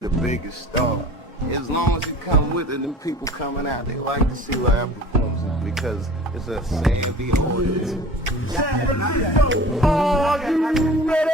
the biggest star. As long as you come with it and people coming out, they like to see live performances because it's a savvy audience. Are you ready?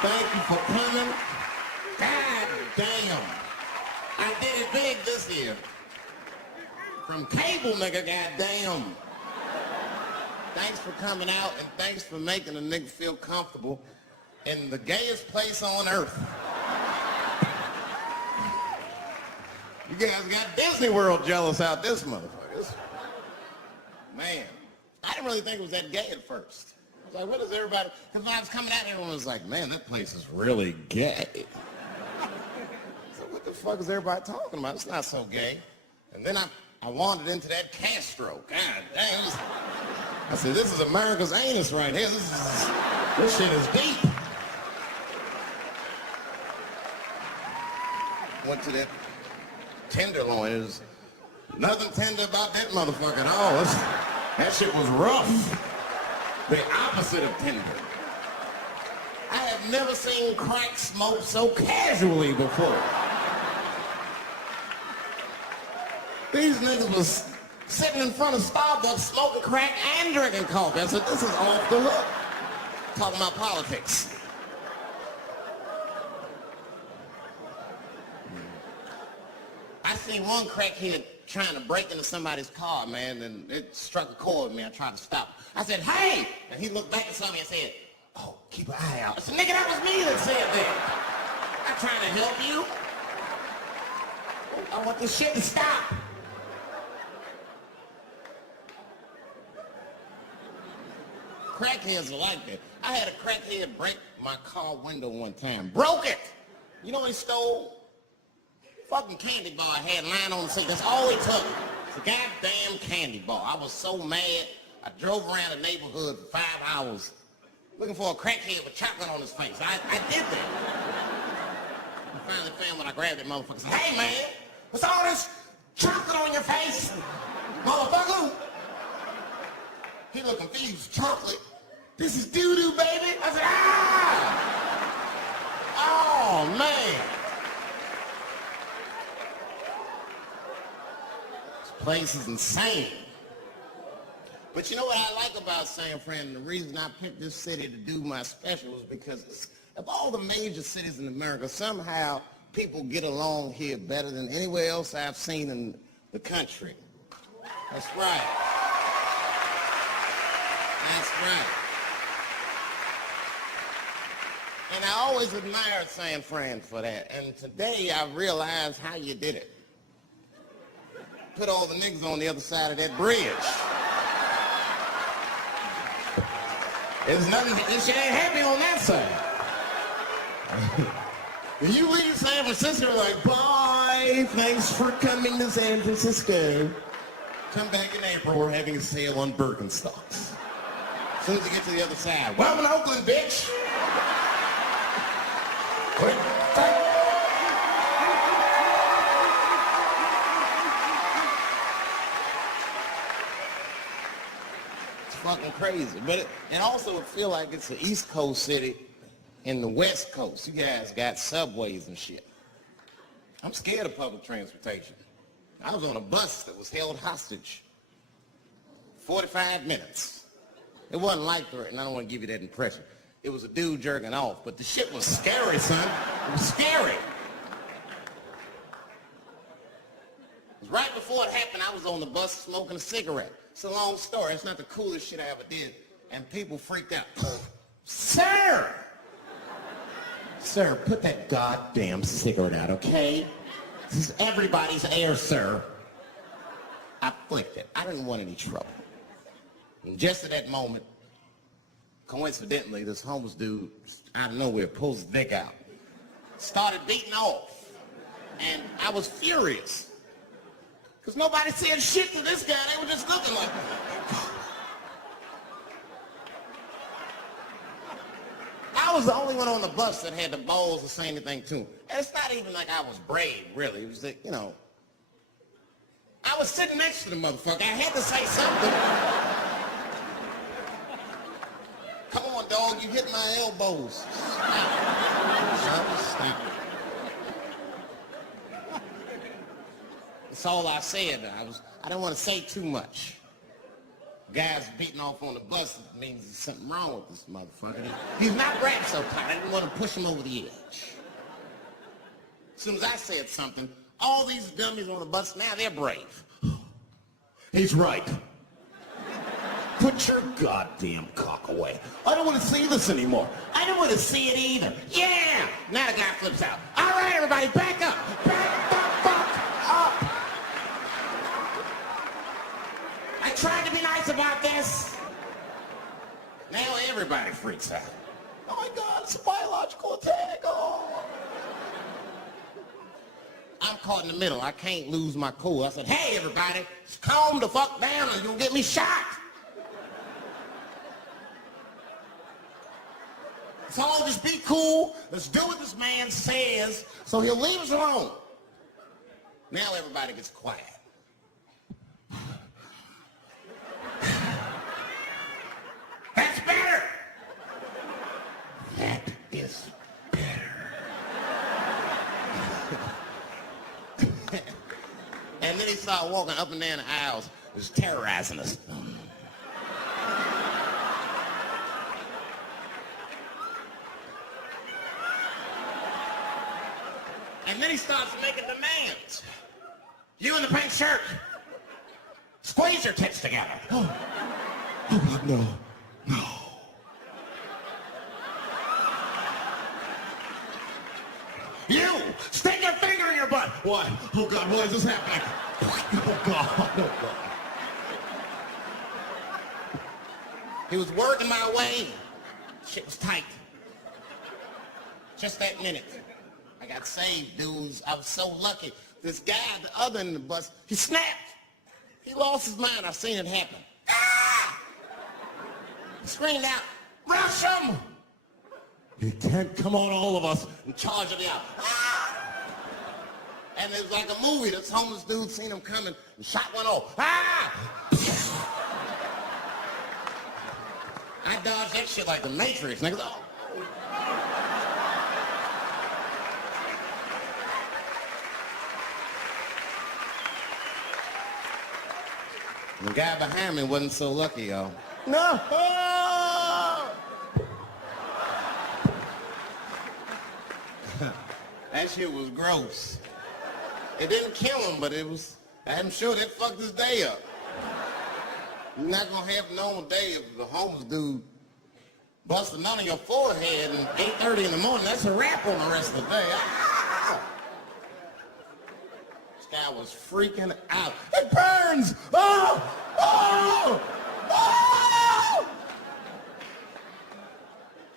Thank you for coming. God damn. I did it big this year. From cable, nigga, goddamn. Thanks for coming out and thanks for making a nigga feel comfortable in the gayest place on earth. You guys got Disney World jealous out this motherfucker. Man, I didn't really think it was that gay at first. I was like, what is everybody? Because when I was coming out, everyone was like, man, that place is really gay. So what the fuck is everybody talking about? It's not so gay. And then I wandered into that Castro. God damn. I said, this is America's anus right here. This shit is deep. Went to that Tenderloin. There's nothing tender about that motherfucker at all. That shit was rough. The opposite of tender. I have never seen crack smoke so casually before. These niggas was sitting in front of Starbucks smoking crack and drinking coffee. I said, this is off the hook. Talking about politics. I seen one crackhead trying to break into somebody's car, man, and it struck a chord with me. I tried to stop. I said, hey! And he looked back and saw me and said, oh, keep an eye out. I said, nigga, that was me that said that. I'm trying to help you. I want this shit to stop. Crackheads are like that. I had a crackhead break my car window one time. Broke it! You know what he stole? Fucking candy bar I had lying on the seat. That's all he took. It's a goddamn candy bar. I was so mad. I drove around the neighborhood for 5 hours looking for a crackhead with chocolate on his face. I did that. I finally found when I grabbed that motherfucker and said, hey man, what's all this chocolate on your face, motherfucker? He looked confused. Chocolate? This is doo-doo, baby. I said, ah! Oh, man. This place is insane. But you know what I like about San Fran, and the reason I picked this city to do my special is because of all the major cities in America, somehow people get along here better than anywhere else I've seen in the country. That's right. That's right. And I always admired San Fran for that. And today I realized how you did it. Put all the niggas on the other side of that bridge. There's nothing, this shit ain't happy on that side. When you leave San Francisco, like, bye, thanks for coming to San Francisco. Come back in April, we're having a sale on Birkenstocks. As soon as you get to the other side, welcome to Oakland, bitch. It's fucking crazy, but it also would feel like it's an East Coast city in the West Coast. You guys got subways and shit. I'm scared of public transportation. I was on a bus that was held hostage 45 minutes. It wasn't like that, and I don't want to give you that impression. It was a dude jerking off, but the shit was scary, son. It was scary. It was right before it happened, I was on the bus smoking a cigarette. It's a long story. It's not the coolest shit I ever did. And people freaked out. Sir! Sir, put that goddamn cigarette out, okay? This is everybody's air, sir. I flicked it. I didn't want any trouble. And just at that moment, coincidentally, this homeless dude, out of nowhere, pulls his dick out. Started beating off. And I was furious. Because nobody said shit to this guy. They were just looking like... I was the only one on the bus that had the balls to say anything to him. And it's not even like I was brave, really. It was that, you know, I was sitting next to the motherfucker. I had to say something. Come on, dog, you hit my elbows. Stop. Stop. That's all I said. I didn't want to say too much. Guys beating off on the bus means there's something wrong with this motherfucker. He's not wrapped so tight. I didn't want to push him over the edge. As soon as I said something, all these dummies on the bus, now they're brave. He's right. Put your goddamn cock away. I don't want to see this anymore. I don't want to see it either. Yeah! Now the guy flips out. All right, everybody, back up. Back the fuck up. I tried to be nice about this. Now everybody freaks out. Oh my God, it's a biological attack. Oh. I'm caught in the middle. I can't lose my cool. I said, hey, everybody, calm the fuck down or you'll get me shot. So just be cool. Let's do what this man says so he'll leave us alone. Now everybody gets quiet. That's better. That is better. And then he started walking up and down the aisles, just terrorizing us. And then he starts making demands. You in the pink shirt, squeeze your tits together. Oh God, no. You, stick your finger in your butt. What? Oh God, why is this happening? Oh God, oh God. He was working my way. Shit was tight. Just that minute. I got saved, dudes. I was so lucky. This guy, the other in the bus, he snapped. He lost his mind. I seen it happen. Ah! He screamed out, rush him! You can't come on all of us and charge it out. Ah! And it was like a movie. This homeless dude seen him coming and shot one off. Ah! I dodged that shit like the Matrix. Niggas, oh. The guy behind me wasn't so lucky, y'all. No! That shit was gross. It didn't kill him, but I'm sure that fucked his day up. You're not gonna have a normal day if the homeless dude busts a nut on your forehead at 8:30 in the morning. That's a wrap on the rest of the day. Ah! Guy was freaking out. It burns! Oh! Oh! Oh!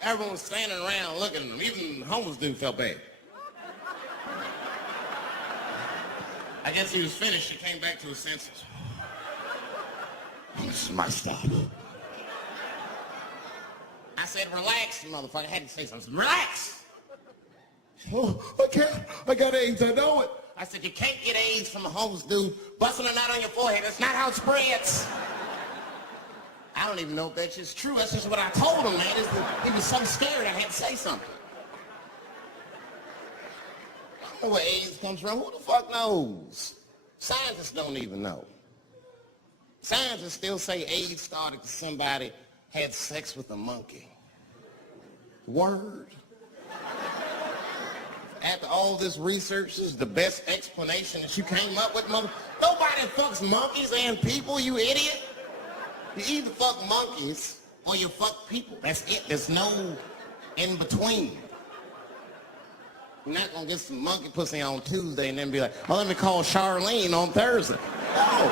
Everyone was standing around looking at him. Even the homeless dude felt bad. I guess he was finished. He came back to his senses. This is my stop. I said, relax, motherfucker. I had to say something. Relax! Oh, I can't. I got AIDS. I know it. I said, you can't get AIDS from a homeless dude busting a nut on your forehead. That's not how it spreads. I don't even know if that's just true. That's just what I told him, man. He was so scared I had to say something. I don't know where AIDS comes from. Who the fuck knows? Scientists don't even know. Scientists still say AIDS started because somebody had sex with a monkey. Word. After all this research, this is the best explanation that you came up with, mother. Nobody fucks monkeys and people, you idiot. You either fuck monkeys or you fuck people. That's it. There's no in between. You're not gonna get some monkey pussy on Tuesday and then be like, oh, let me call Charlene on Thursday. No.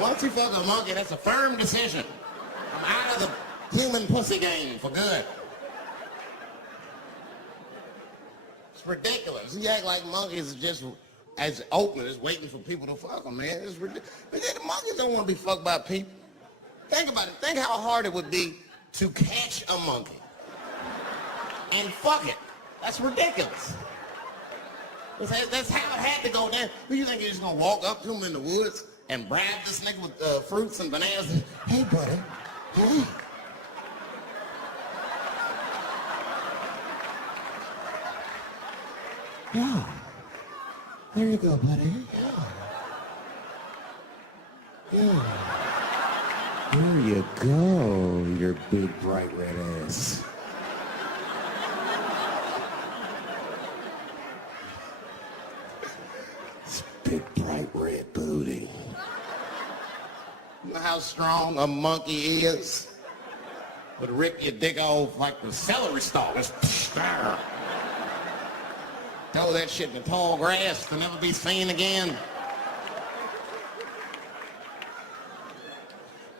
Once you fuck a monkey, that's a firm decision. I'm out of the human pussy game for good. It's ridiculous. You act like monkeys are just as open as waiting for people to fuck them, man. It's ridiculous. The monkeys don't want to be fucked by people. Think about it. Think how hard it would be to catch a monkey and fuck it. That's ridiculous. That's how it had to go down. Who you think you're just gonna walk up to him in the woods and bribe this nigga with fruits and bananas? And, hey, buddy. Hey. Yeah. There you go, buddy. Yeah. Yeah. There you go, your big bright red ass. This big bright red booty. You know how strong a monkey is? Would rip your dick off like the celery stalk. Throw that shit in the tall grass to never be seen again.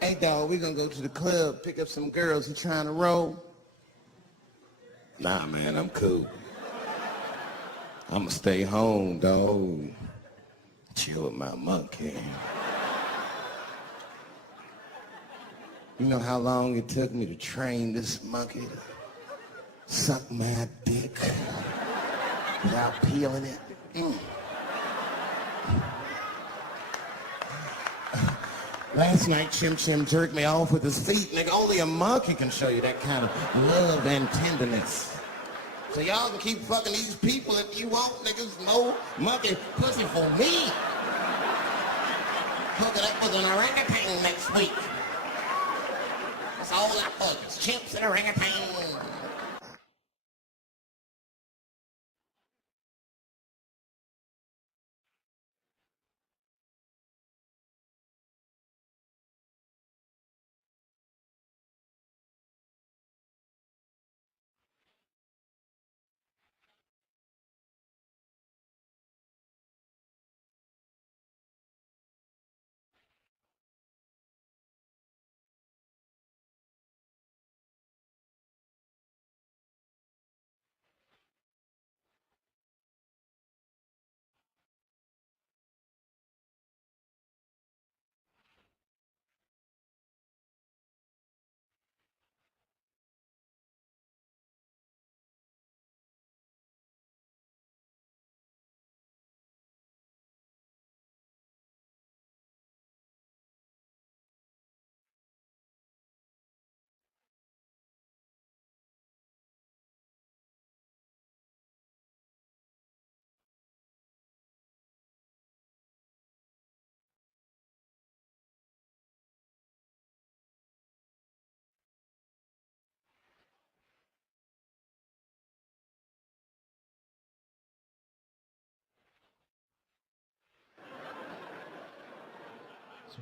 Hey, dog, we gonna go to the club, pick up some girls who trying to roll. Nah, man, I'm cool. I'ma stay home, dog. Chill with my monkey. You know how long it took me to train this monkey to suck my dick without peeling it? Last night, Chim Chim jerked me off with his feet. Nigga, only a monkey can show you that kind of love and tenderness. So y'all can keep fucking these people if you want, niggas. No monkey pussy for me. Hook it up with an orangutan next week. That's all I fuck is chimps and orangutans.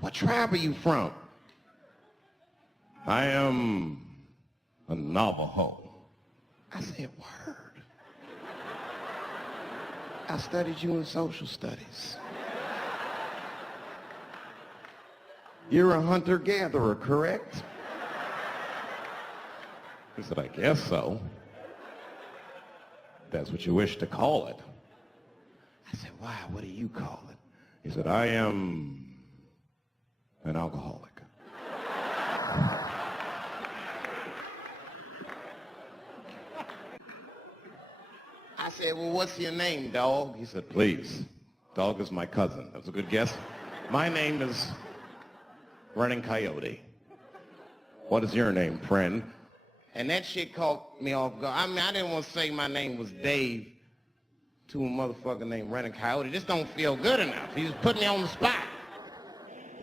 What tribe are you from? I am a Navajo. I said, word. I studied you in social studies. You're a hunter-gatherer, correct? He said, I guess so. That's what you wish to call it. I said, why? What do you call it? He said, I am an alcoholic. I said, well, what's your name, dog? He said, please. Dog is my cousin. That's a good guess. My name is Running Coyote. What is your name, friend? And that shit caught me off guard. I mean, I didn't want to say my name was Dave to a motherfucker named Running Coyote. This don't feel good enough. He just put me on the spot.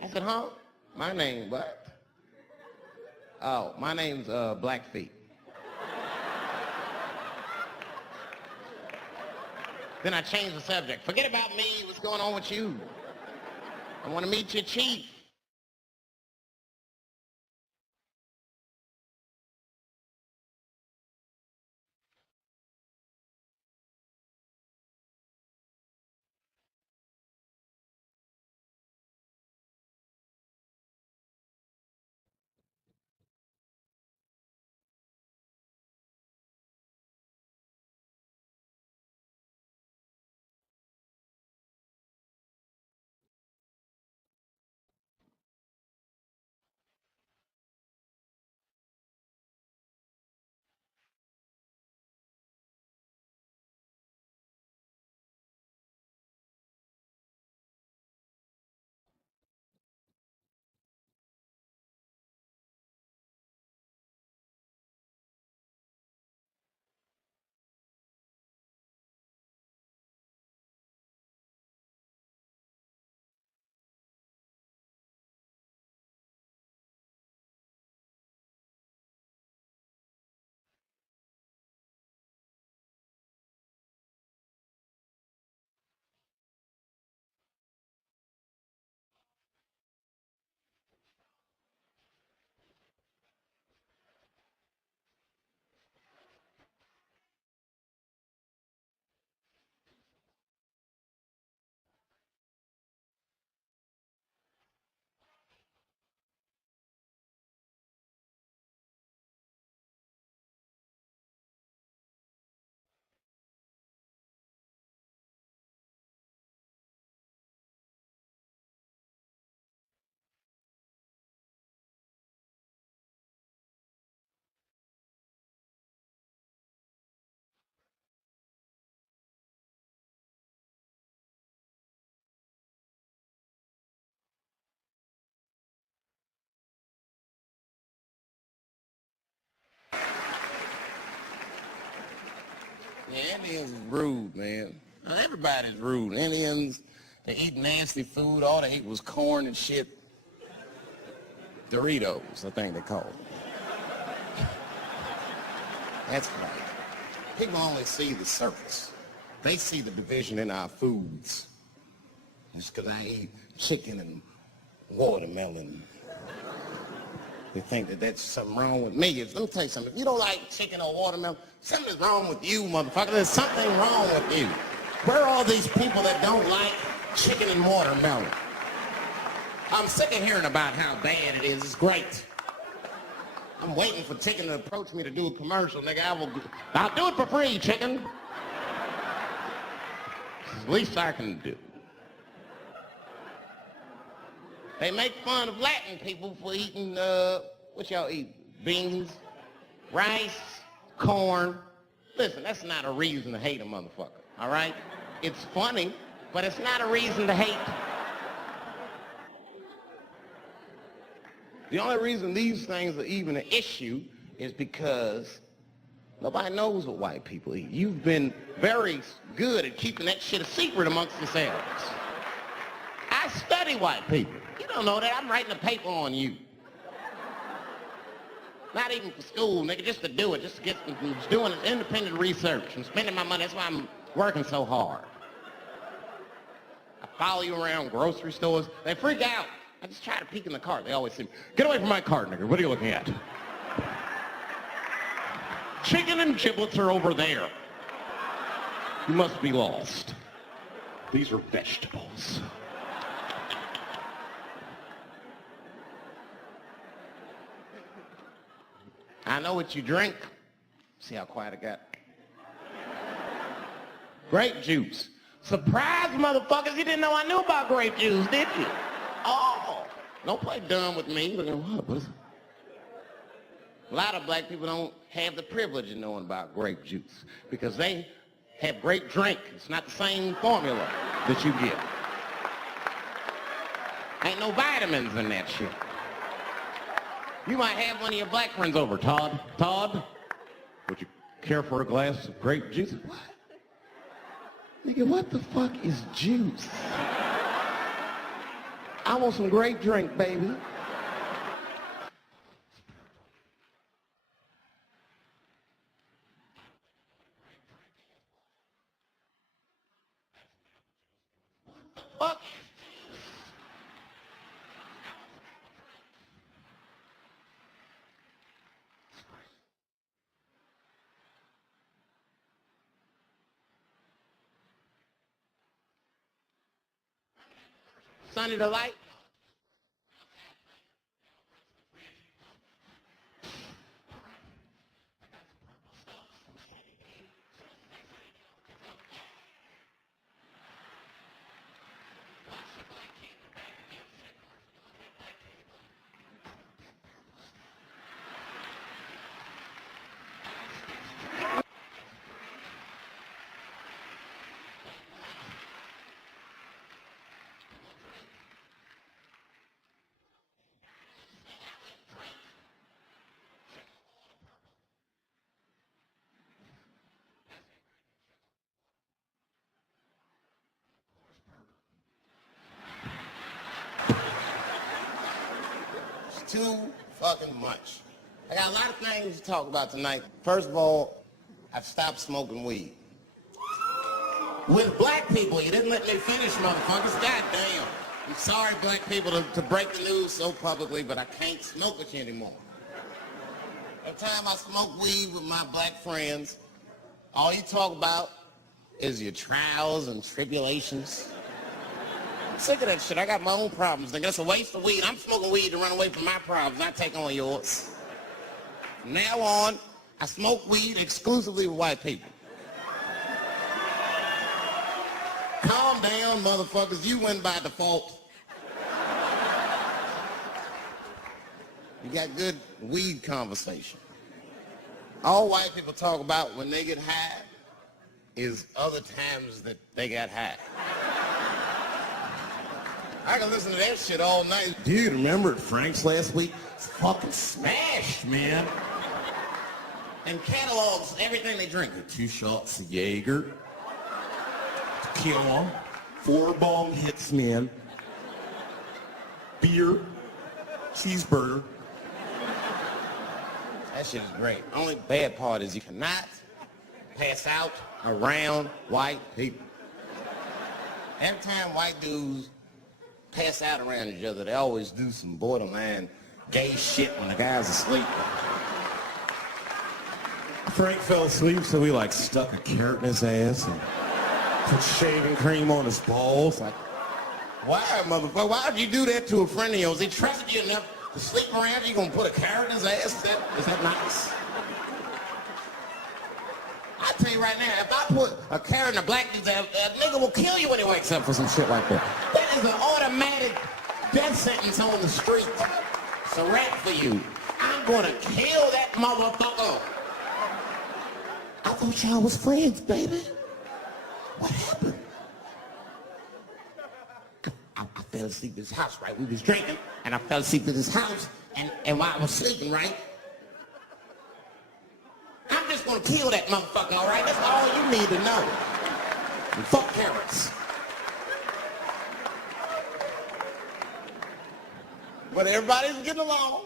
I said, huh? My name, what? Oh, my name's Blackfeet. Then I changed the subject. Forget about me. What's going on with you? I want to meet your chief. Yeah, Indians is rude, man. Everybody's rude. Indians, they eat nasty food. All they ate was corn and shit. Doritos, I think they call it. That's right. People only see the surface. They see the division in our foods. Just because I eat chicken and watermelon, they think that that's something wrong with me. Let me tell you something. If you don't like chicken or watermelon, something's wrong with you, motherfucker. There's something wrong with you. Where are all these people that don't like chicken and watermelon? I'm sick of hearing about how bad it is. It's great. I'm waiting for Chicken to approach me to do a commercial, nigga. I'll do it for free, Chicken. It's the least I can do. They make fun of Latin people for eating, what y'all eat? Beans, rice, corn. Listen, that's not a reason to hate a motherfucker, all right? It's funny, but it's not a reason to hate. The only reason these things are even an issue is because nobody knows what white people eat. You've been very good at keeping that shit a secret amongst yourselves. I study white people. You don't know that. I'm writing a paper on you. Not even for school, nigga, just to do it, just to get doing independent research and spending my money. That's why I'm working so hard. I follow you around grocery stores. They freak out. I just try to peek in the cart. They always say, get away from my cart, nigga. What are you looking at? Chicken and giblets are over there. You must be lost. These are vegetables. I know what you drink. See how quiet I got? Grape juice. Surprise, motherfuckers. You didn't know I knew about grape juice, did you? Oh, don't play dumb with me. A lot of black people don't have the privilege of knowing about grape juice because they have grape drink. It's not the same formula that you get. Ain't no vitamins in that shit. You might have one of your black friends over, Todd. Todd, would you care for a glass of grape juice? What? Nigga, what the fuck is juice? I want some grape drink, baby. Fuck. Sunny Delight. Too fucking much. I got a lot of things to talk about tonight. First of all, I've stopped smoking weed. With black people, you didn't let me finish, motherfuckers. Goddamn. I'm sorry, black people, to break the news so publicly, but I can't smoke with you anymore. Every time I smoke weed with my black friends, all you talk about is your trials and tribulations. I'm sick of that shit. I got my own problems, nigga. That's a waste of weed. I'm smoking weed to run away from my problems. I take on yours. From now on, I smoke weed exclusively with white people. Calm down, motherfuckers. You win by default. You got good weed conversation. All white people talk about when they get high is other times that they got high. I can listen to that shit all night. Dude, remember at Frank's last week? It's fucking smashed, man. and catalogs everything they drink. 2 shots of Jaeger, tequila, 4 bong hits men, beer, cheeseburger. That shit is great. Only bad part is you cannot pass out around white people. Every time white dudes pass out around each other, they always do some borderline gay shit when the guy's asleep. Frank fell asleep, so we like stuck a carrot in his ass and put shaving cream on his balls. Like, why, motherfucker? Why would you do that to a friend of yours? He trusted you enough to sleep around you. You gonna put a carrot in his ass? Is that nice? I tell you right now, if I put a carrot in a black dude's ass, a nigga will kill you when he wakes up for some shit like that. That is an automatic death sentence on the street. It's a rap for you. I'm gonna kill that motherfucker. I thought y'all was friends, baby. What happened? I fell asleep at his house, right? We was drinking, and I fell asleep at his house, and while I was sleeping, right? I'm just gonna kill that motherfucker, all right? That's all you need to know. And fuck carrots. But everybody's getting along.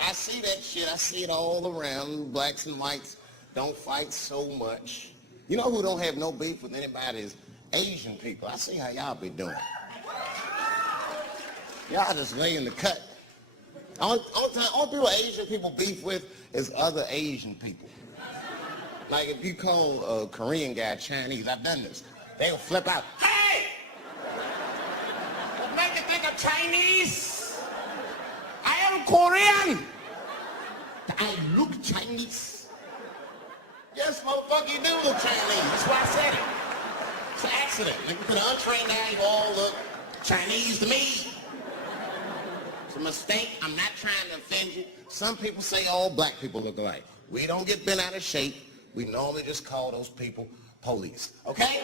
I see that shit. I see it all around. Blacks and whites don't fight so much. You know who don't have no beef with anybody is Asian people. I see how y'all be doing. Y'all just lay in the cut. Only people Asian people beef with is other Asian people. Like if you call a Korean guy Chinese, I've done this. They'll flip out. Hey! What make you think I'm Chinese? I am Korean. I look Chinese. Yes, motherfucker, you do look Chinese. That's why I said it. It's an accident. Like, for the untrained eye, you all look Chinese to me. It's a mistake. I'm not trying to offend you. Some people say all black people look alike. We don't get bent out of shape. We normally just call those people police. Okay?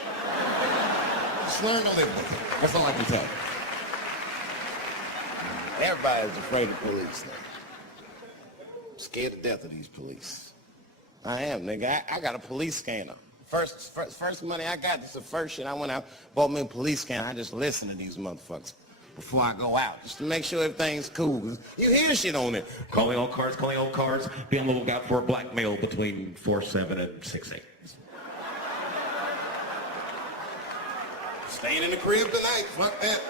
Just learn to live with it. That's all I can tell you. Everybody's afraid of police now. I'm scared to death of these police. I am, nigga. I got a police scanner. First money I got, this is the first shit I went out, bought me a police scanner. I just listen to these motherfuckers before I go out, just to make sure everything's cool. You hear shit on it. Calling all cars, be on the lookout for a black male between 4'7" and 6'8". Staying in the crib tonight, fuck that.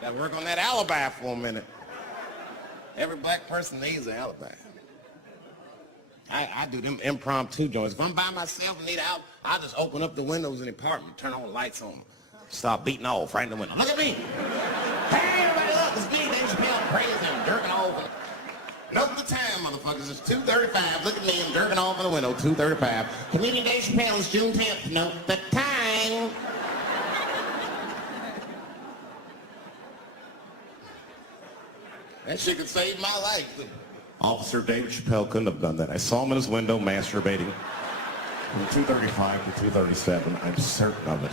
Gotta work on that alibi for a minute. Every black person needs an alibi. I do them impromptu joints. If I'm by myself and need out, I just open up the windows in the apartment, turn on the lights on them, start beating off right in the window. Look at me. Hey, everybody, look, it's me, Dave Chappelle, crazy, I'm jerking off. Note the time, motherfuckers. It's 2:35. Look at me, I'm jerking off in the window, 2:35. Comedian Dave Chappelle is June 10th. Note the time. That shit could save my life. Officer David Chappelle couldn't have done that. I saw him in his window masturbating from 2:35 to 2:37. I'm certain of it.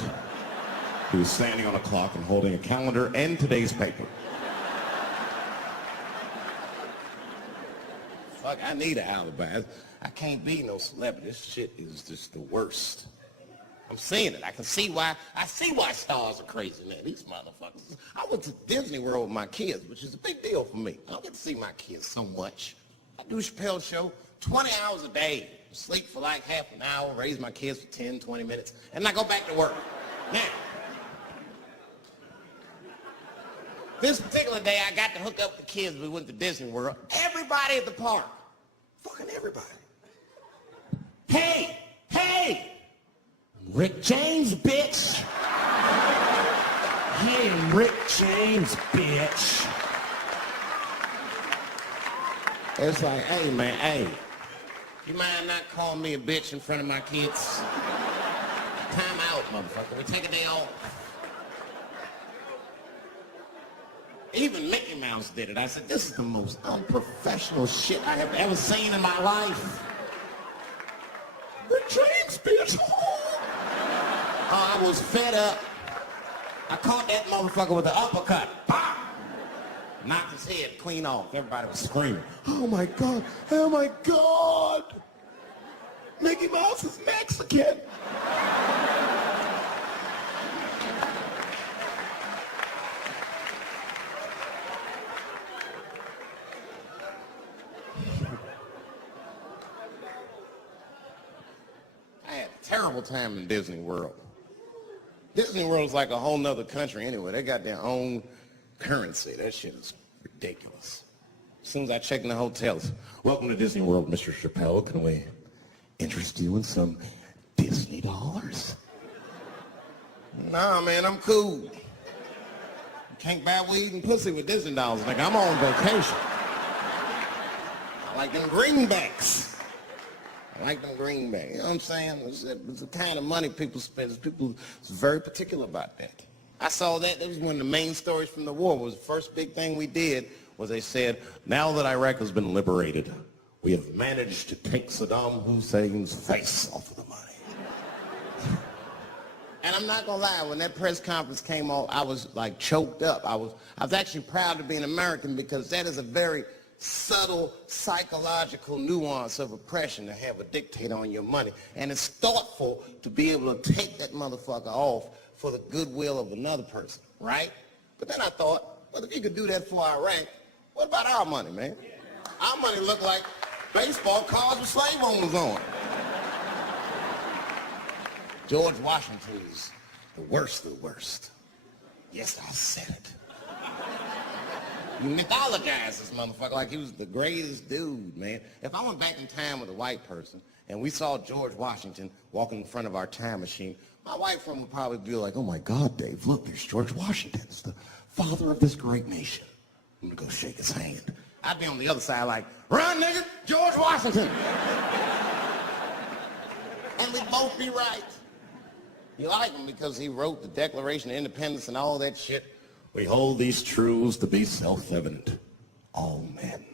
He was standing on a clock and holding a calendar and today's paper. Fuck, I need an alibi. I can't be no celebrity. This shit is just the worst. I'm seeing it. I see why stars are crazy, man. These motherfuckers. I went to Disney World with my kids, which is a big deal for me. I don't get to see my kids so much. I do a Chappelle show 20 hours a day. Sleep for like half an hour, raise my kids for 10, 20 minutes, and I go back to work. Now, this particular day, I got to hook up the kids. We went to Disney World. Everybody at the park. Fucking everybody. Hey! Rick James, bitch. Hey, Rick James, bitch. It's like, hey, man, hey. You mind not calling me a bitch in front of my kids? Time out, motherfucker. We take a day off. Even Mickey Mouse did it. I said, this is the most unprofessional shit I have ever seen in my life. Rick James, bitch. I was fed up. I caught that motherfucker with the uppercut. Pop! knocked his head clean off. Everybody was Screaming, oh my God, oh my God. Mickey Mouse is Mexican. I had a terrible time in Disney World. Disney World's like a whole nother country anyway. They got their own currency. That shit is ridiculous. As soon as I check in the hotels, Welcome to Disney World, Mr. Chappelle. Can we interest you in some Disney dollars? nah, man, I'm cool. Can't buy weed and pussy with Disney dollars. Like, I'm on vacation. I like them greenbacks. I like them greenbacks. You know what I'm saying? It's the kind of money people spend. People is very particular about that. I saw that. That was one of the main stories from the war. Was the first big thing we did was they said, now that Iraq has been liberated, we have managed to take Saddam Hussein's face off of the money. And I'm not gonna lie, when that press conference came on, I was like choked up. I was actually proud to be an American because that is a very subtle psychological nuance of oppression to have a dictator on your money. And it's thoughtful to be able to take that motherfucker off for the goodwill of another person, right? But then I thought, well, if you could do that for Iraq, what about our money, man? Our money looked like baseball cards with slave owners on it. George Washington is the worst of the worst. Yes, I said it. You mythologize this motherfucker like he was the greatest dude, man. If I went back in time with a white person and we saw George Washington walking in front of our time machine, my white friend would probably be like, oh my God, Dave, look, there's George Washington. It's the father of this great nation. I'm gonna go shake his hand. I'd be on the other side like, run, nigga, George Washington. And we'd both be right. You like him because he wrote the Declaration of Independence and all that shit. We hold these truths to be self-evident. All men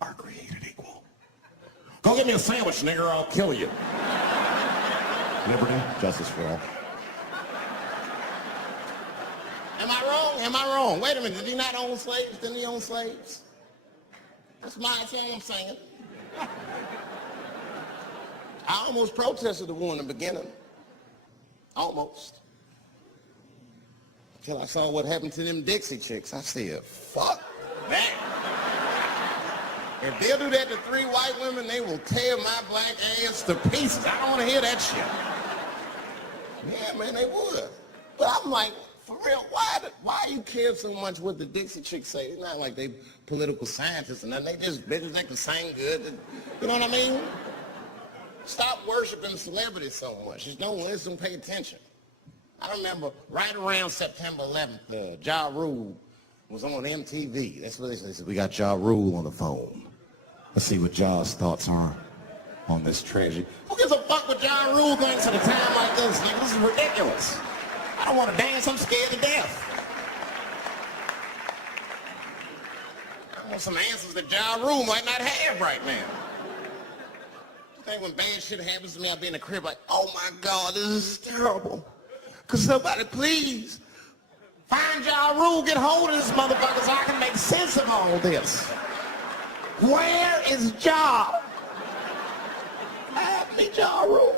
are created equal. Go get me a sandwich, nigger, or I'll kill you. Liberty, justice for all. Am I wrong? Am I wrong? Wait a minute, did he not own slaves? Didn't he own slaves? That's all I'm saying. I almost protested the war in the beginning. Almost. Until I saw what happened to them Dixie chicks. I said, fuck that. If they'll do that to 3 white women, they will tear my black ass to pieces. I don't want to hear that shit. Yeah, man, they would. But I'm like, for real, why you care so much what the Dixie chicks say? It's not like they political scientists and nothing. They just bitches, they can sing good. You know what I mean? Stop worshiping celebrities so much. Just don't listen, pay attention. I remember right around September 11th, Ja Rule was on MTV. That's what they said. They said, we got Ja Rule on the phone. Let's see what Ja's thoughts are on this tragedy. Who gives a fuck what Ja Rule thinks at a time like this? Nigga, this is ridiculous. I don't want to dance. I'm scared to death. I want some answers that Ja Rule might not have right now. I think when bad shit happens to me, I'll be in the crib like, oh my God, this is terrible. Could somebody please find Ja Rule, get hold of this motherfucker so I can make sense of all this. Where is Ja? Help me, Ja Rule.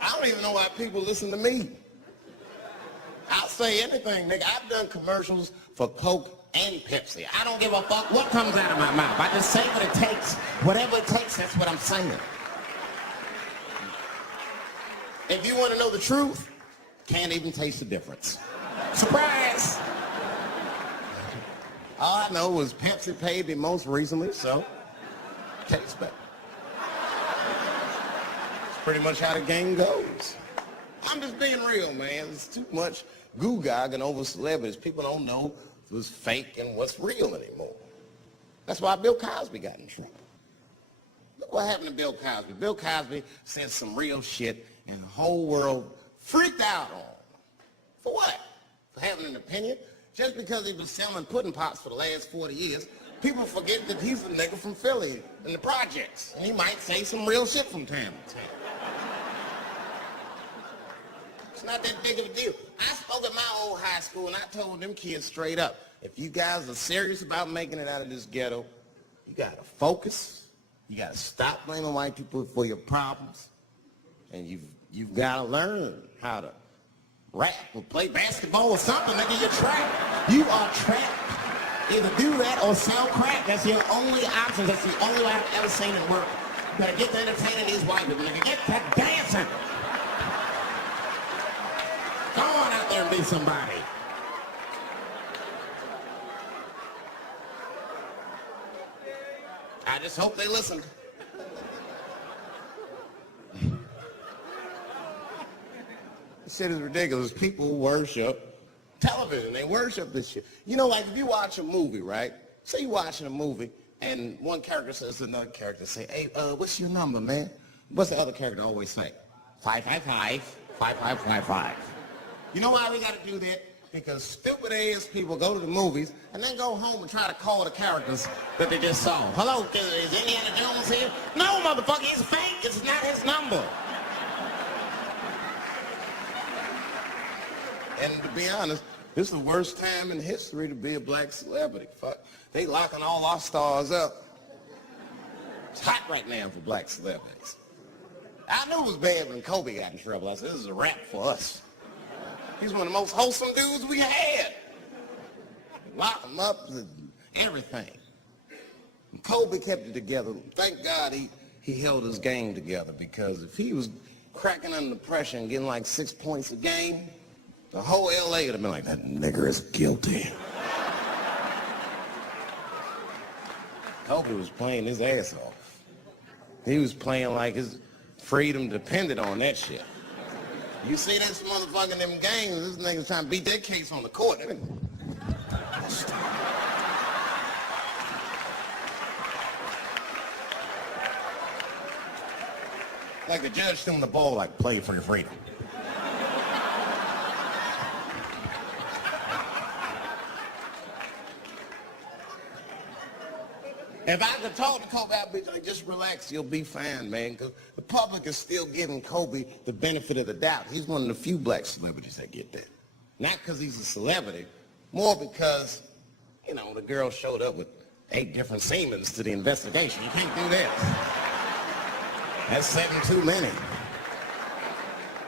I don't even know why people listen to me. I'll say anything, nigga. I've done commercials for Coke and Pepsi. I don't give a fuck what comes out of my mouth. I just say what it takes. Whatever it takes, that's what I'm saying. If you want to know the truth, can't even taste the difference. Surprise! All I know was Pepsi paid me most recently, so tastes better. It's pretty much how the game goes. I'm just being real, man. There's too much goo-gagging over celebrities. People don't know what's fake and what's real anymore. That's why Bill Cosby got in trouble. Look what happened to Bill Cosby. Bill Cosby said some real shit and the whole world freaked out on him. For what? For having an opinion? Just because he was selling pudding pops for the last 40 years, people forget that he's a nigga from Philly in the projects. And he might say some real shit from time to time. It's not that big of a deal. I spoke at my old high school and I told them kids straight up, if you guys are serious about making it out of this ghetto, you gotta focus. You gotta stop blaming white people for your problems. And you've gotta learn how to rap or play basketball or something, nigga. You're trapped. You are trapped. Either do that or sell crack. That's your only option. That's the only way I've ever seen it work. You gotta get to entertaining these white people, nigga. Get that dancing. Go on out there and be somebody. I just hope they listen. This shit is ridiculous. People worship television. They worship this shit. You know, like if you watch a movie, right? Say you're watching a movie and one character says to another character, say, hey, what's your number, man? What's the other character always say? 555, 5555. You know why we gotta do that? Because stupid ass people go to the movies and then go home and try to call the characters that they just saw. Hello, is Indiana Jones here? No, motherfucker, he's fake. It's not his number. And to be honest, this is the worst time in history to be a black celebrity. Fuck, they locking all our stars up. It's hot right now for black celebrities. I knew it was bad when Kobe got in trouble. I said, this is a wrap for us. He's one of the most wholesome dudes we had. Lock him up and everything. And Kobe kept it together. Thank God he held his game together, because if he was cracking under pressure and getting like 6 points a game, the whole LA would have been like, that nigger is guilty. Kobe was playing his ass off. He was playing like his freedom depended on that shit. You see this motherfucker in them games, this nigga's trying to beat that case on the court. Like the judge throwing the ball, like, play for your freedom. If I could talk to Kobe, I'd be like, just relax, you'll be fine, man. Because the public is still giving Kobe the benefit of the doubt. He's one of the few black celebrities that get that. Not because he's a celebrity, more because, you know, the girl showed up with 8 different semens to the investigation. You can't do that. That's 7 too many.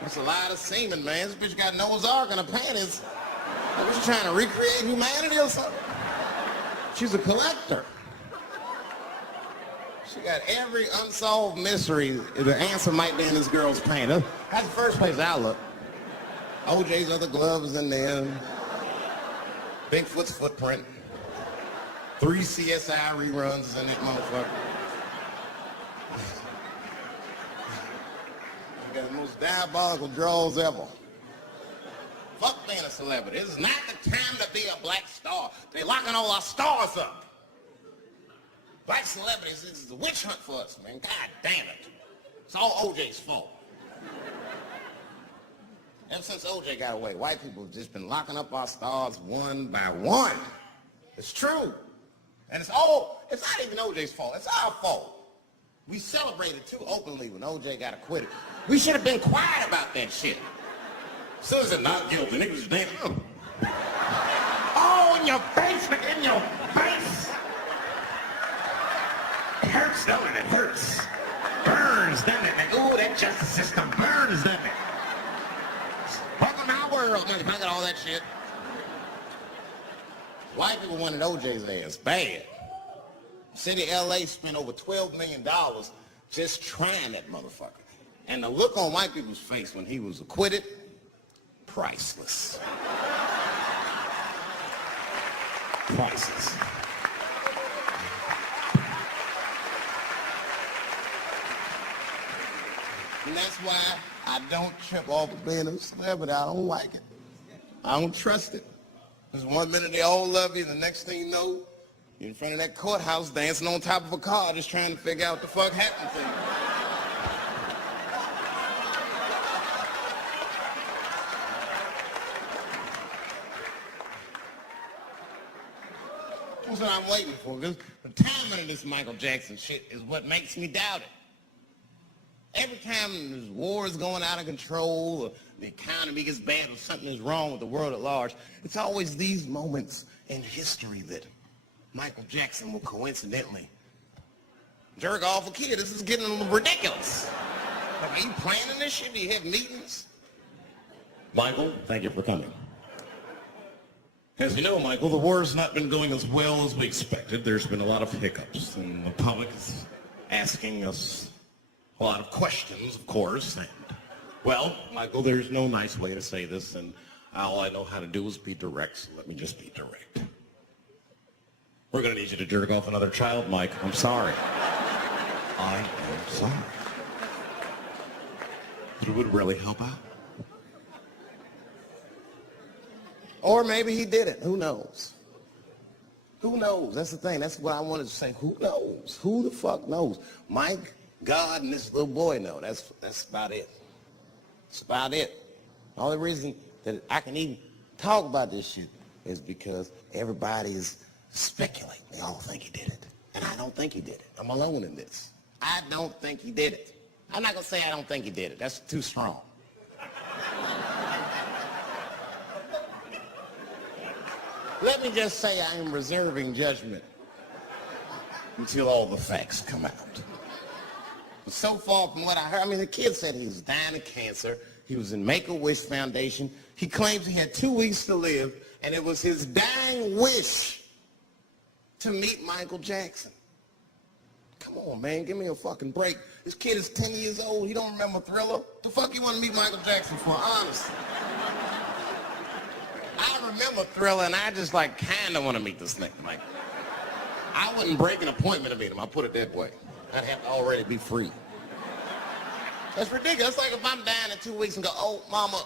That's a lot of semen, man. This bitch got Noah's Ark in her panties. Was she trying to recreate humanity or something? She's a collector. She got every unsolved mystery. The answer might be in this girl's pants. That's the first place I look. OJ's other gloves in there. Bigfoot's footprint. 3 CSI reruns in that motherfucker. You got the most diabolical draws ever. Fuck being a celebrity. This is not the time to be a black star. They're locking all our stars up. Black celebrities, this is a witch hunt for us, man. God damn it. It's all OJ's fault. Ever since OJ got away, white people have just been locking up our stars one by one. It's true. And it's not even OJ's fault. It's our fault. We celebrated too openly when OJ got acquitted. We should have been quiet about that shit. As soon as it's not guilty, niggas just damn. Oh, in your face, nigga, in your face. It hurts, don't it? It hurts. Burns, doesn't it? Ooh, that justice system burns, doesn't it? Welcome to our world, man. Look at all that shit. White people wanted OJ's ass bad. City of LA spent over $12 million just trying that motherfucker. And the look on white people's face when he was acquitted, priceless. Priceless. And that's why I don't trip off of being a celebrity. I don't like it. I don't trust it. Because one minute they all love you, and the next thing you know, you're in front of that courthouse dancing on top of a car just trying to figure out what the fuck happened to you. That's what I'm waiting for. Because the timing of this Michael Jackson shit is what makes me doubt it. Every time there's wars going out of control, or the economy gets bad, or something is wrong with the world at large, it's always these moments in history that Michael Jackson will coincidentally jerk off a kid. This is getting ridiculous. Like, are you planning this shit? Do you have meetings? Michael, thank you for coming. As you know, Michael, the war has not been going as well as we expected. There's been a lot of hiccups, and the public is asking us a lot of questions, of course. And, well, Michael, there's no nice way to say this, and all I know how to do is be direct, so let me just be direct. We're going to need you to jerk off another child, Mike. I'm sorry. I am sorry. But it would really help out. Or maybe he did it. Who knows? Who knows? That's the thing. That's what I wanted to say. Who knows? Who the fuck knows? Mike, God, and this little boy know. That's about it. That's about it. The only reason that I can even talk about this shit is because everybody is speculating. They all think he did it. And I don't think he did it. I'm alone in this. I don't think he did it. I'm not going to say I don't think he did it. That's too strong. Let me just say I am reserving judgment until all the facts come out. But so far from what I heard, I mean, the kid said he was dying of cancer. He was in Make-A-Wish Foundation. He claims he had 2 weeks to live, and it was his dying wish to meet Michael Jackson. Come on, man, give me a fucking break. This kid is 10 years old. He don't remember Thriller. The fuck you want to meet Michael Jackson for, honestly? I remember Thriller, and I just, like, kind of want to meet this nigga. Like, I wouldn't break an appointment to meet him. I'll put it that way. I'd have to already be free. That's ridiculous. It's like if I'm dying in 2 weeks and go, oh, mama,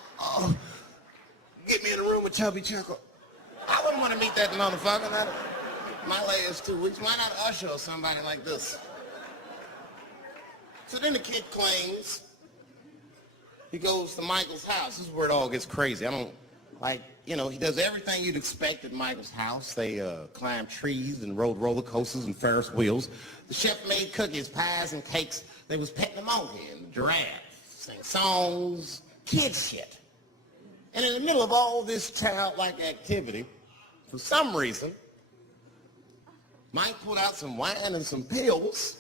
get me in a room with Chubby Chuckle. I wouldn't want to meet that motherfucker. My last 2 weeks. Why not Usher or somebody like this? So then the kid claims he goes to Michael's house. This is where it all gets crazy. I don't, like, you know, he does everything you'd expect at Michael's house. They climb trees and rode roller coasters and Ferris wheels. The chef made cookies, pies, and cakes. They was petting the monkey and the giraffe, sing songs, kid shit. And in the middle of all this childlike activity, for some reason, Mike pulled out some wine and some pills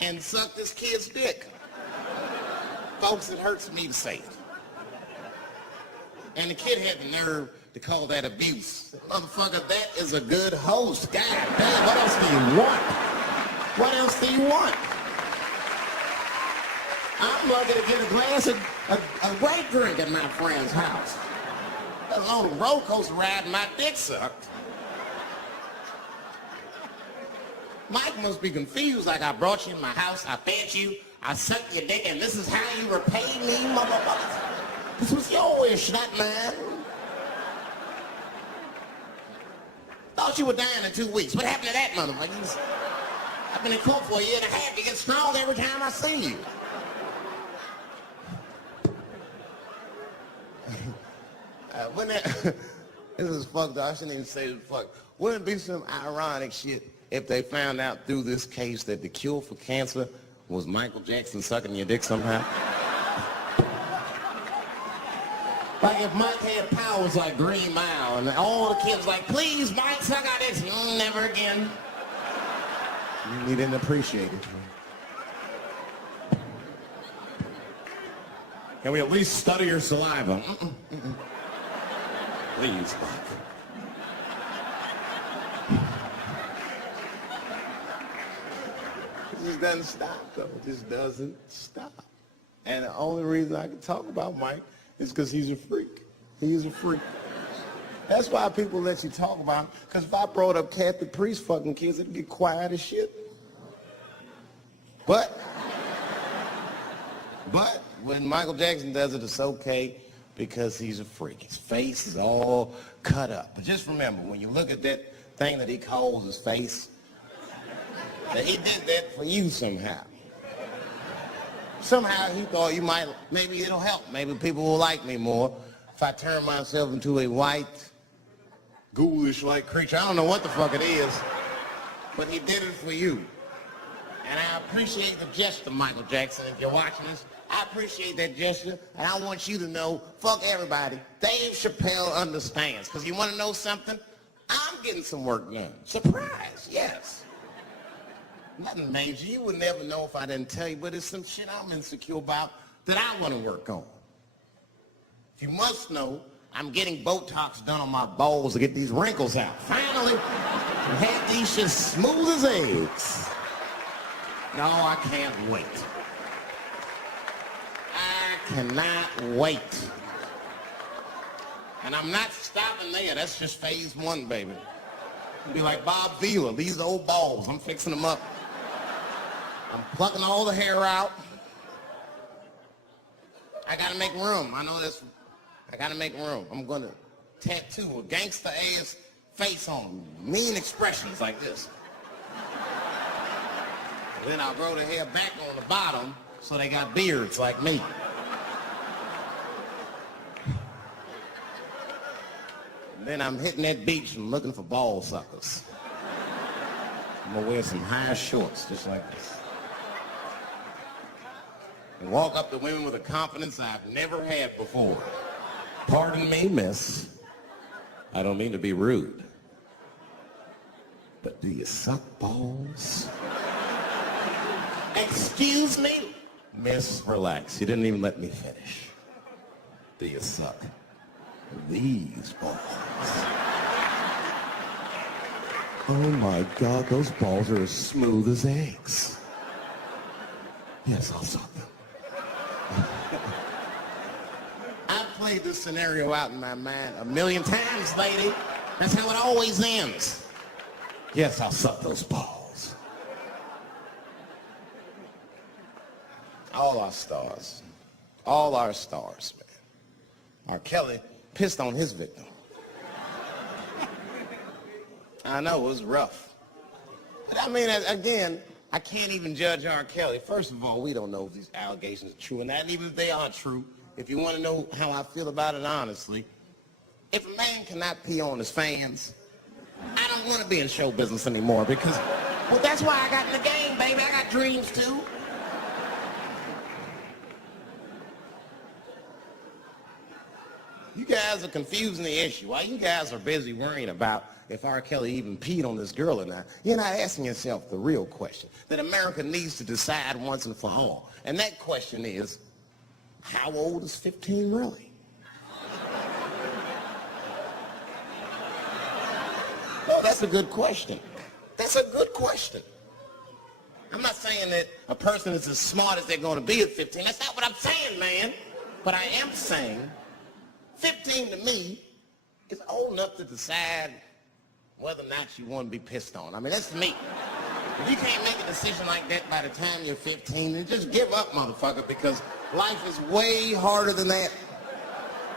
and sucked this kid's dick. Folks, it hurts me to say it. And the kid had the nerve to call that abuse. Motherfucker, that is a good host. God damn, what else do you want? What else do you want? I'm lucky to get a glass of a great drink at my friend's house. Let alone a roller coaster ride and my dick sucked. Mike must be confused, like I brought you in my house, I fed you, I sucked your dick, and this is how you repay me, motherfucker. This was your wish, not mine. Thought you were dying in 2 weeks. What happened to that, motherfucker? I've been in court for a year and a half. You get strong every time I see you. This is fucked up. I shouldn't even say this fuck. Wouldn't it be some ironic shit if they found out through this case that the cure for cancer was Michael Jackson sucking your dick somehow? Like if Mike had powers like Green Mile and all the kids like, please, Mike, suck our dicks. Never again. You didn't appreciate it. Can we at least study your saliva? Please, Mike. It just doesn't stop, though. It just doesn't stop. And the only reason I can talk about Mike is because he's a freak. He is a freak. That's why people let you talk about him. Because if I brought up Catholic priest fucking kids, it'd get quiet as shit. But when Michael Jackson does it, it's okay because he's a freak. His face is all cut up. But just remember, when you look at that thing that he calls his face, that he did that for you somehow. Somehow he thought you might, maybe it'll help. Maybe people will like me more if I turn myself into a white, ghoulish-like creature. I don't know what the fuck it is, but he did it for you. And I appreciate the gesture, Michael Jackson. If you're watching this, I appreciate that gesture. And I want you to know, fuck everybody, Dave Chappelle understands. Because you want to know something? I'm getting some work done. Surprise, yes. Nothing major. You would never know if I didn't tell you, but it's some shit I'm insecure about that I want to work on. You must know, I'm getting Botox done on my balls to get these wrinkles out. Finally, have these shit smooth as eggs. No, I can't wait. I cannot wait. And I'm not stopping there. That's just phase one, baby. Be like Bob Vila, these old balls, I'm fixing them up. I'm plucking all the hair out. I gotta make room. I know this. I gotta make room. I'm gonna tattoo a gangster-ass face on mean expressions like this. And then I'll grow the hair back on the bottom so they got beards like me. And then I'm hitting that beach and looking for ball suckers. I'm gonna wear some high shorts just like this. And walk up to women with a confidence I've never had before. Pardon me, miss. I don't mean to be rude. But do you suck balls? Excuse me? Miss, relax. You didn't even let me finish. Do you suck these balls? Oh my God, those balls are as smooth as eggs. Yes, I'll suck them. I've played this scenario out in my mind a million times, lady. That's how it always ends. Yes, I'll suck those balls. All our stars, man. R. Kelly pissed on his victim. I know, it was rough. But I mean, again, I can't even judge R. Kelly. First of all, we don't know if these allegations are true, and that even if they are true, if you want to know how I feel about it honestly, if a man cannot pee on his fans, I don't want to be in show business anymore because, well, that's why I got in the game, baby. I got dreams too. You guys are confusing the issue. While you guys are busy worrying about if R. Kelly even peed on this girl or not, you're not asking yourself the real question that America needs to decide once and for all. And that question is, how old is 15 really? No, that's a good question. That's a good question. I'm not saying that a person is as smart as they're going to be at 15. That's not what I'm saying, man. But I am saying 15 to me is old enough to decide whether or not you want to be pissed on. I mean, that's me. If you can't make a decision like that by the time you're 15, then just give up, motherfucker, because life is way harder than that.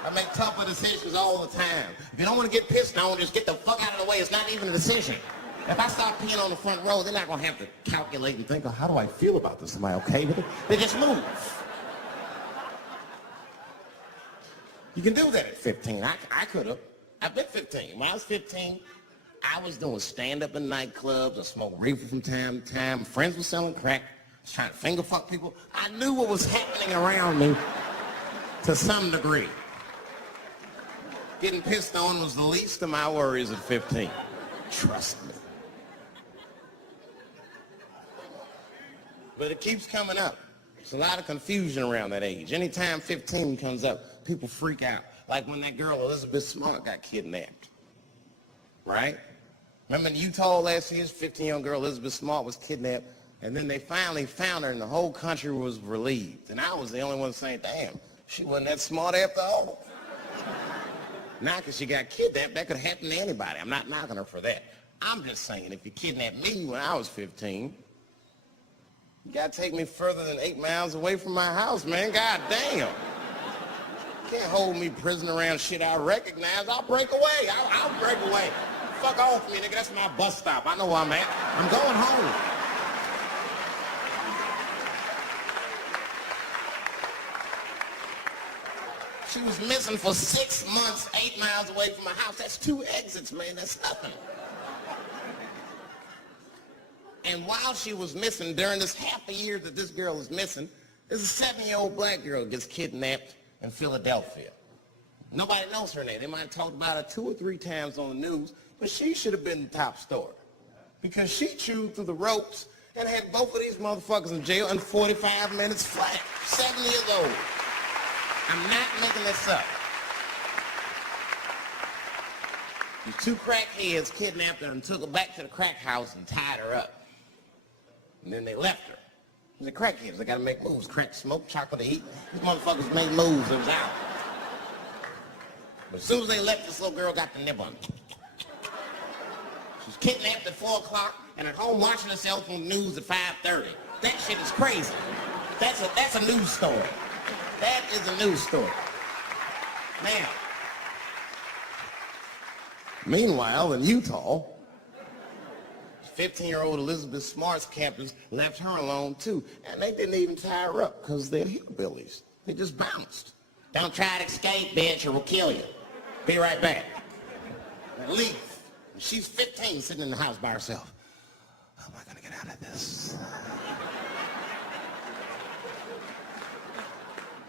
I make tougher decisions all the time. If you don't want to get pissed on, just get the fuck out of the way. It's not even a decision. If I start peeing on the front row, they're not going to have to calculate and think, oh, how do I feel about this? Am I okay with it? They just move. You can do that at 15. I could have. I've been 15. When I was 15, I was doing stand-up in nightclubs. I smoked reefer from time to time. Friends were selling crack. I was trying to finger fuck people. I knew what was happening around me to some degree. Getting pissed on was the least of my worries at 15. Trust me. But it keeps coming up. There's a lot of confusion around that age. Anytime 15 comes up, people freak out. Like when that girl, Elizabeth Smart, got kidnapped. Right? Remember in Utah last year, 15-year-old girl, Elizabeth Smart, was kidnapped, and then they finally found her, and the whole country was relieved. And I was the only one saying, damn, she wasn't that smart after all. Now, because she got kidnapped, that could happen to anybody. I'm not knocking her for that. I'm just saying, if you kidnapped me when I was 15, you got to take me further than 8 miles away from my house, man. God damn. You can't hold me prisoner around shit I recognize. I'll break away. I'll break away. Fuck off me, nigga. That's my bus stop. I know where I'm at. I'm going home. She was missing for 6 months, 8 miles away from my house. That's 2 exits, man. That's nothing. And while she was missing, during this half a year that this girl is missing, there's a 7-year-old black girl gets kidnapped in Philadelphia. Nobody knows her name. They might have talked about her 2 or 3 times on the news, but she should have been the top story. Because she chewed through the ropes and had both of these motherfuckers in jail in 45 minutes flat. 7 years old. I'm not making this up. These 2 crackheads kidnapped her and took her back to the crack house and tied her up. And then they left her. The crackheads, they gotta make moves. Crack, smoke, chocolate to eat. These motherfuckers made moves. It was out. But as soon as they left, this little girl got the nip on her. She was kidnapped at 4 o'clock and at home watching herself on the news at 5:30. That shit is crazy. That's a news story. That is a news story. Now, meanwhile, in Utah, 15-year-old Elizabeth Smart's captors left her alone too. And they didn't even tie her up because they're hillbillies. They just bounced. Don't try to escape, bitch, or we'll kill you. Be right back. Now leave. She's 15, sitting in the house by herself. How am I gonna get out of this?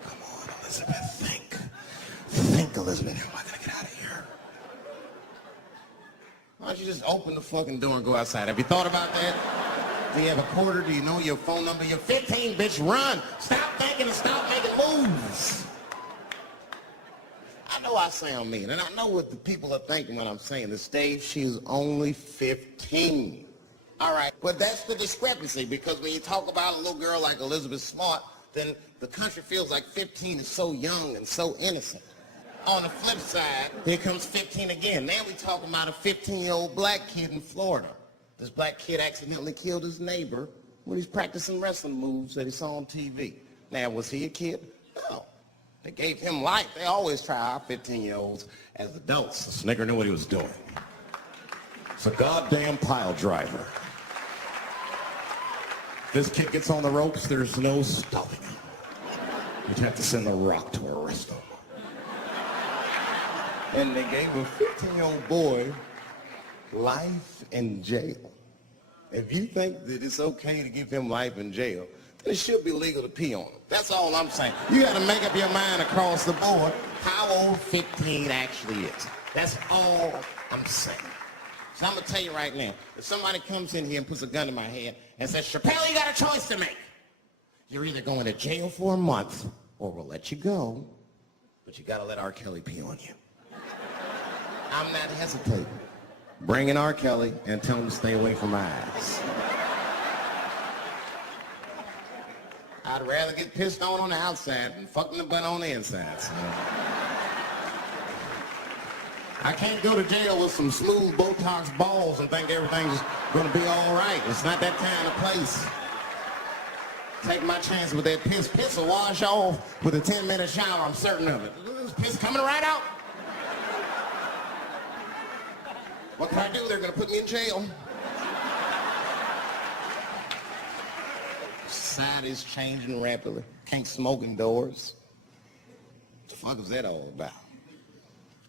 Come on, Elizabeth, think. Think, Elizabeth, how am I gonna get out of here? Why don't you just open the fucking door and go outside? Have you thought about that? Do you have a quarter? Do you know your phone number? You're 15, bitch, run. Stop thinking and stop making moves. I know I sound mean, and I know what the people are thinking when I'm saying this. Dave, she is only 15. All right, but that's the discrepancy, because when you talk about a little girl like Elizabeth Smart, then the country feels like 15 is so young and so innocent. On the flip side, here comes 15 again. Now we talking about a 15-year-old black kid in Florida. This black kid accidentally killed his neighbor when he's practicing wrestling moves that he saw on TV. Now, was he a kid? No. They gave him life. They always try our 15-year-olds as adults. The Snicker knew what he was doing. It's a goddamn pile driver. If this kid gets on the ropes, there's no stopping him. You'd have to send a rock to arrest him. And they gave a 15-year-old boy life in jail. If you think that it's okay to give him life in jail, then it should be legal to pee on him. That's all I'm saying. You got to make up your mind across the board how old 15 actually is. That's all I'm saying. So I'm going to tell you right now, if somebody comes in here and puts a gun in my head and says, Chappelle, you got a choice to make. You're either going to jail for a month or we'll let you go, but you got to let R. Kelly pee on you. I'm not hesitating. Bring in R. Kelly and tell him to stay away from my eyes. I'd rather get pissed on the outside than fucking the butt on the inside. So. I can't go to jail with some smooth Botox balls and think everything's gonna be all right. It's not that kind of place. Take my chance with that piss. Piss will wash off with a 10-minute shower, I'm certain of it. This piss coming right out. What can I do? They're gonna put me in jail. Society's changing rapidly. Can't smoke indoors. What the fuck is that all about?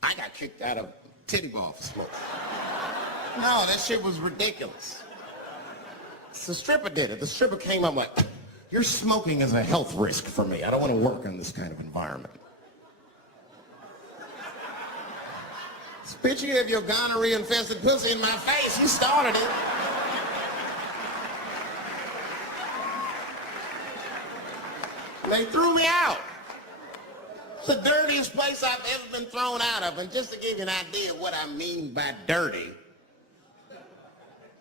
I got kicked out of titty bar for smoking. No, that shit was ridiculous. The stripper did it. The stripper came up like, your smoking is a health risk for me. I don't want to work in this kind of environment. Bitch, you have your gonorrhea-infested pussy in my face. You started it. They threw me out. It's the dirtiest place I've ever been thrown out of. And just to give you an idea of what I mean by dirty,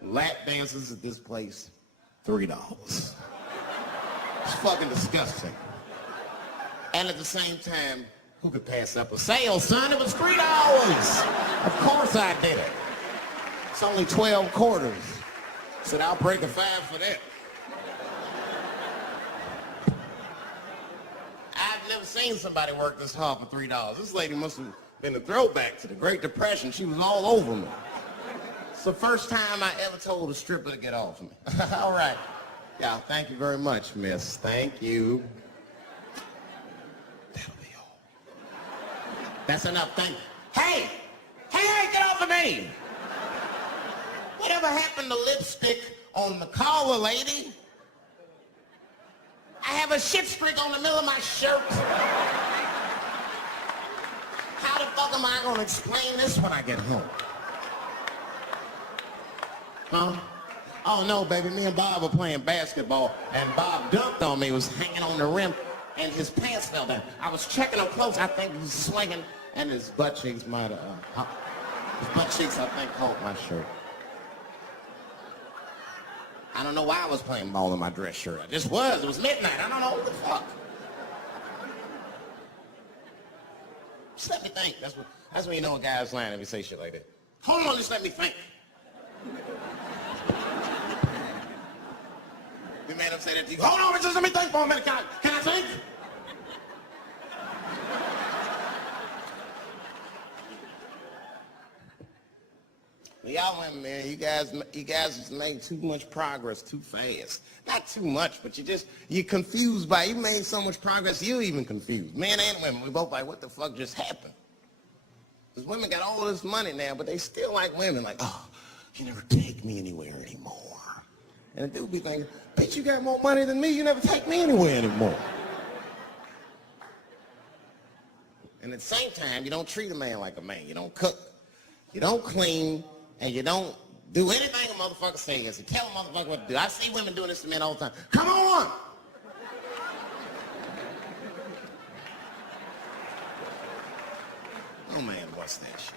lap dances at this place, $3. It's fucking disgusting. And at the same time, who could pass up a sale, son? It was $3. Of course I did it. It's only 12 quarters. Said I'll break a 5 for that. I've never seen somebody work this hard for $3. This lady must have been a throwback to the Great Depression. She was all over me. It's the first time I ever told a stripper to get off me. All right. Yeah, thank you very much, miss. Thank you. That'll be all. That's enough. Thank you. Hey! Hey, get off of me! Whatever happened to lipstick on the collar, lady. I have a shit streak on the middle of my shirt. How the fuck am I gonna explain this when I get home? Huh? Oh no, baby, me and Bob were playing basketball and Bob dunked on me, was hanging on the rim and his pants fell down. I was checking him close, I think he was swinging and his butt cheeks might have, his butt cheeks I think hold my shirt. I don't know why I was playing ball in my dress shirt. I just was, it was midnight, I don't know what the fuck. Just let me think, that's when you know a guy's lying if he say shit like that. Hold on, just let me think. You made him say that to you. Hold on, just let me think for a minute. Can I think? Y'all women, man, you guys just make too much progress too fast. Not too much, but you're confused by it. You made so much progress, you're even confused. Men and women, we both like, what the fuck just happened? Because women got all this money now, but they still like women. Like, oh, you never take me anywhere anymore. And the dude be thinking, bitch, you got more money than me, you never take me anywhere anymore. And at the same time, you don't treat a man like a man. You don't cook, you don't clean, and you don't do anything a motherfucker says. You tell a motherfucker what to do. I see women doing this to men all the time. Come on! Oh man, what's that shit?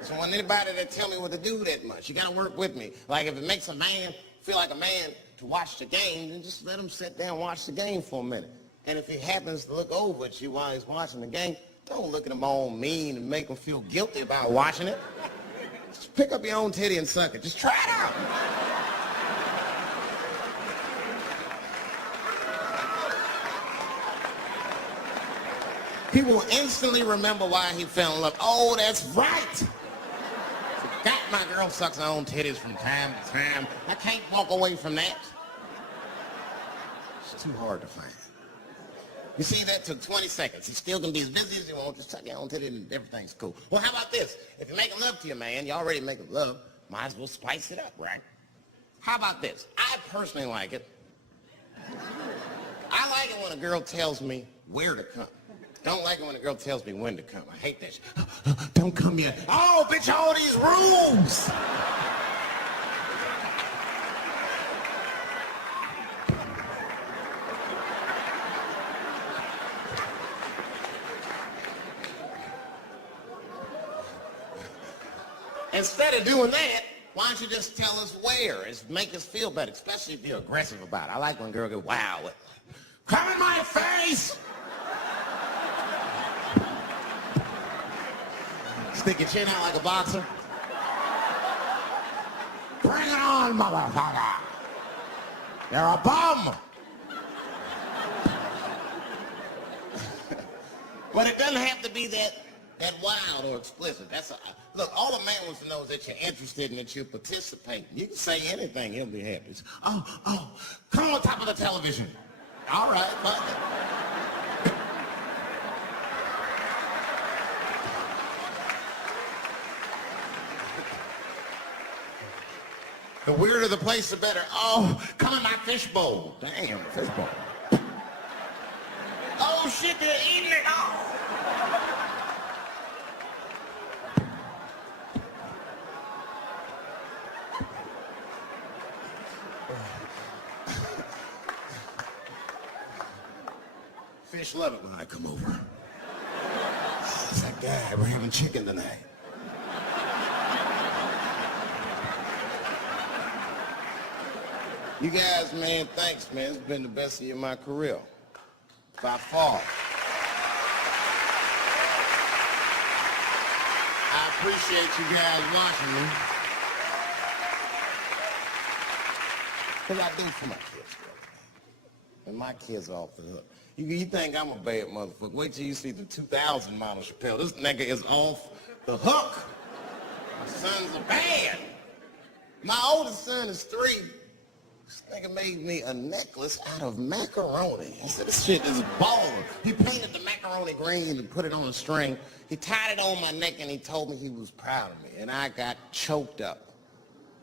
So I want anybody that tell me what to do that much. You gotta work with me. Like if it makes a man feel like a man to watch the game, then just let him sit down and watch the game for a minute. And if he happens to look over at you while he's watching the game, don't look at him all mean and make him feel guilty about watching it. Just pick up your own titty and suck it. Just try it out. People will instantly remember why he fell in love. Oh, that's right. Got my girl sucks her own titties from time to time. I can't walk away from that. It's too hard to find. You see, that took 20 seconds. He's still gonna be as busy as you want. Just suck your own titty and everything's cool. Well, how about this? If you're making love to your man, you already making love, might as well spice it up, right? How about this? I personally like it. I like it when a girl tells me where to come. Don't like it when a girl tells me when to come. I hate that shit. Don't come yet. Oh, bitch, all these rules. Instead of doing that, why don't you just tell us where? It's make us feel better, especially if you're aggressive about it. I like when girls go, wow, come in my face! Stick your chin out like a boxer. Bring it on, motherfucker! You're a bum! But it doesn't have to be that wild or explicit. Look, all a man wants to know is that you're interested and that you're participating. You can say anything, he'll be happy. Oh, come on top of the television. All right, fuck it. The weirder the place, the better. Oh, come in my fishbowl. Damn, fishbowl. Oh shit, they're eating it all. Fish love it when I come over. Oh, it's that guy. We're having chicken tonight. You guys, man, thanks, man. It's been the best year of my career. By far. I appreciate you guys watching me. Because I do for my kids, brother. And my kids are off the hook. You think I'm a bad motherfucker. Wait till you see the 2000 model Chappelle. This nigga is off the hook. My sons are bad. My oldest son is 3. This nigga made me a necklace out of macaroni. He said, this shit is baller. He painted the macaroni green and put it on a string. He tied it on my neck and he told me he was proud of me. And I got choked up.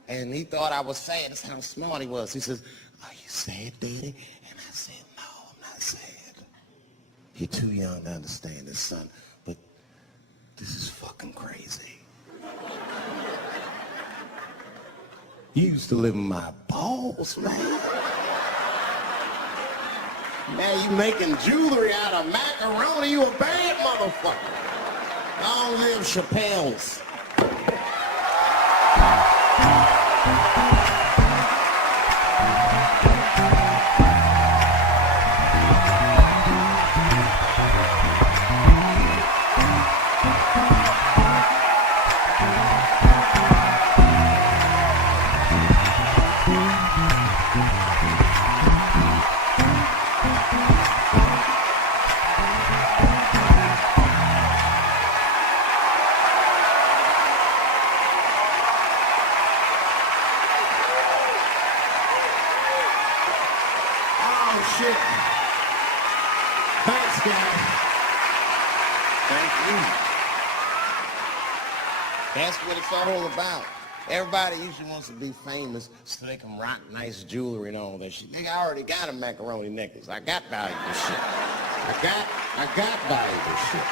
And he thought I was sad. That's how smart he was. He says, "Are you sad, Daddy?" And I said, "No, I'm not sad. You're too young to understand this, son, but this is fucking crazy. You used to live in my balls, man. Now you making jewelry out of macaroni. You a bad motherfucker." Long live Chappelle's. Oh, shit. Thanks, guys. Thank you. That's what it's all about. Everybody usually wants to be famous so they can rock nice jewelry and all that shit. Nigga, I already got a macaroni necklace. I got valuable shit. I got valuable shit.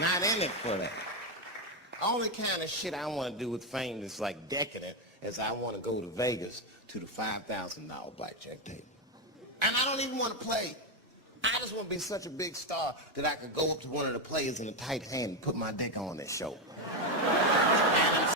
Not in it for that. Only kind of shit I want to do with fame that's like decadent is I want to go to Vegas to the $5,000 blackjack table. And I don't even want to play. I just want to be such a big star that I could go up to one of the players in a tight hand and put my dick on their shoulder.